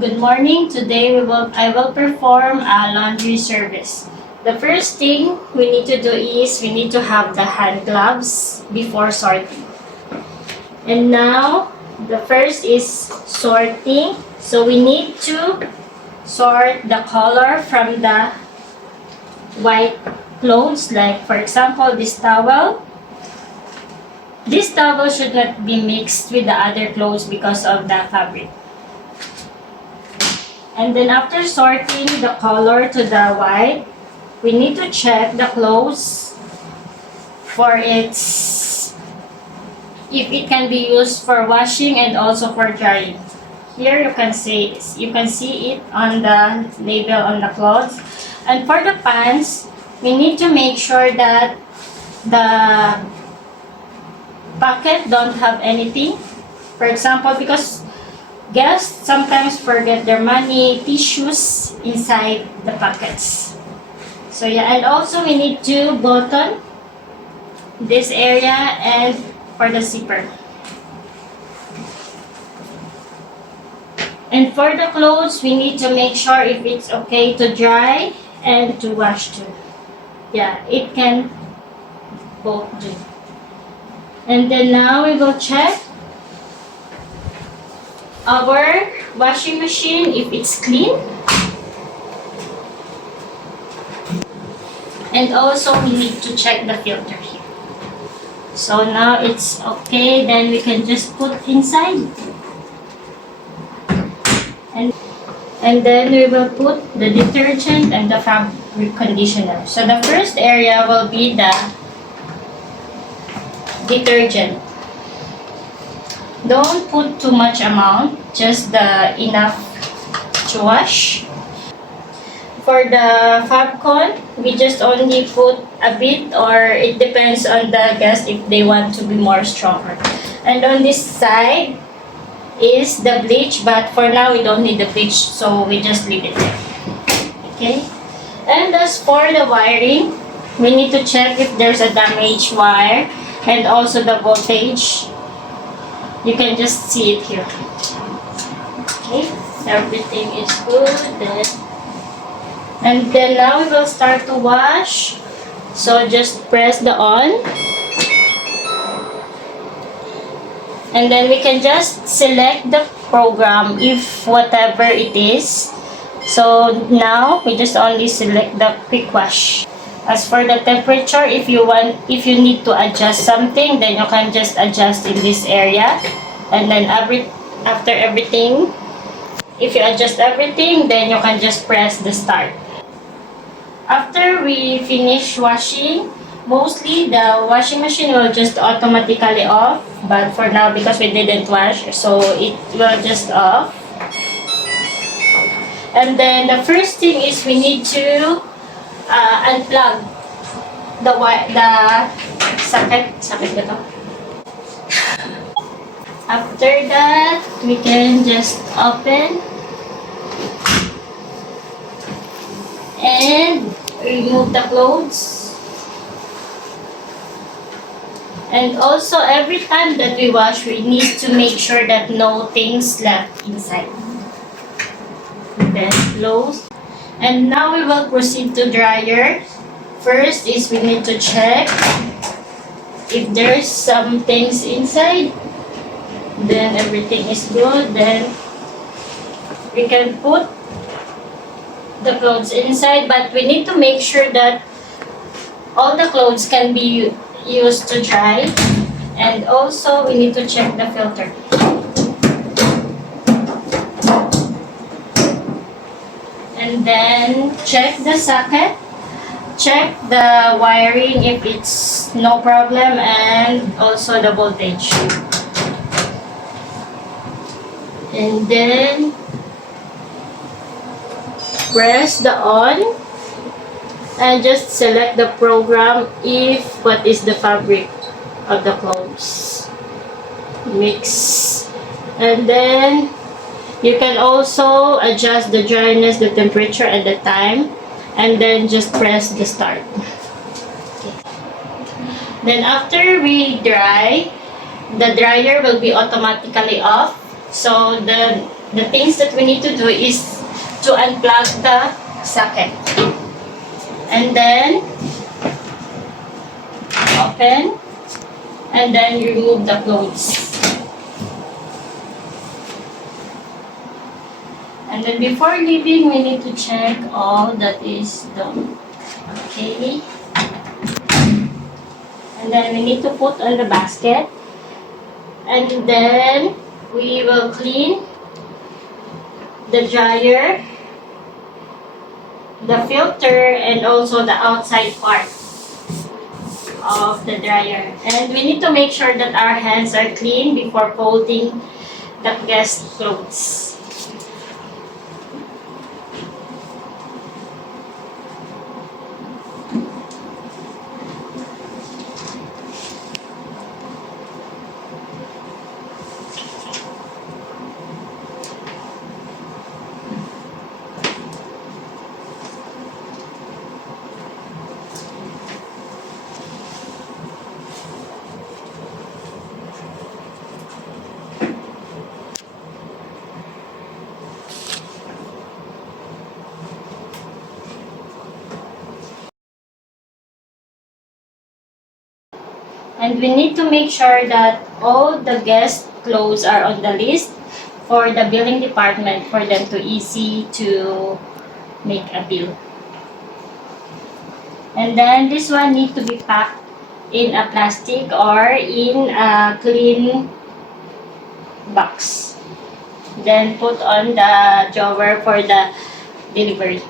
Good morning. Today I will perform a laundry service. The first thing we need to do is we need to have the hand gloves before sorting. And now the first is sorting. So we need to sort the color from the white clothes, like for example this towel. This towel should not be mixed with the other clothes because of the fabric. And then after sorting the color to the white, we need to check the clothes for if it can be used for washing and also for drying. Here you can see it on the label on the clothes. And for the pants, we need to make sure that the pocket don't have anything. For example, because guests sometimes forget their money, tissues inside the pockets. So yeah, and also we need to button this area and for the zipper. And for the clothes, we need to make sure if it's okay to dry and to wash too. Yeah, it can both do. And then now we will check our washing machine if it's clean. And also we need to check the filter here. So now it's okay, then we can just put inside. And then we will put the detergent and the fabric conditioner. So the first area will be the detergent. Don't put too much amount, just the enough to wash. For the Fabcon, we just only put a bit, or it depends on the guest if they want to be more stronger. And on this side is the bleach, but for now we don't need the bleach, so we just leave it there. Okay? And as for the wiring, we need to check if there's a damaged wire and also the voltage. You can just see it here. Okay, everything is good. And then now we will start to wash. So just press the on. And then we can just select the program if whatever it is. So now we just only select the quick wash. As for the temperature, if you need to adjust something, then you can just adjust in this area. And then after everything, if you adjust everything, then you can just press the start. After we finish washing, mostly the washing machine will just automatically off. But for now, because we didn't wash, so it will just off. And then the first thing is we need to unplug the socket ba to? After that, we can just open and remove the clothes. And also every time that we wash, we need to make sure that no things left inside. Then close. And now we will proceed to dryer. First is we need to check if there's some things inside. Then everything is good. Then we can put the clothes inside, but we need to make sure that all the clothes can be used to dry. And also we need to check the filter. And then check the socket, check the wiring if it's no problem, and also the voltage. And then press the on and just select the program if what is the fabric of the clothes. Mix. And then you can also adjust the dryness, the temperature, and the time. And then just press the start. Okay. Then after we dry, the dryer will be automatically off. So the the things that we need to do is to unplug the socket. And then open. And then remove the clothes. And then before leaving, we need to check all that is done. Okay. And then we need to put on the basket. And then we will clean the dryer, the filter, and also the outside part of the dryer. And we need to make sure that our hands are clean before folding the guest clothes. And we need to make sure that all the guest clothes are on the list for the billing department for them to easy to make a bill. And then this one need to be packed in a plastic or in a clean box. Then put on the drawer for the delivery.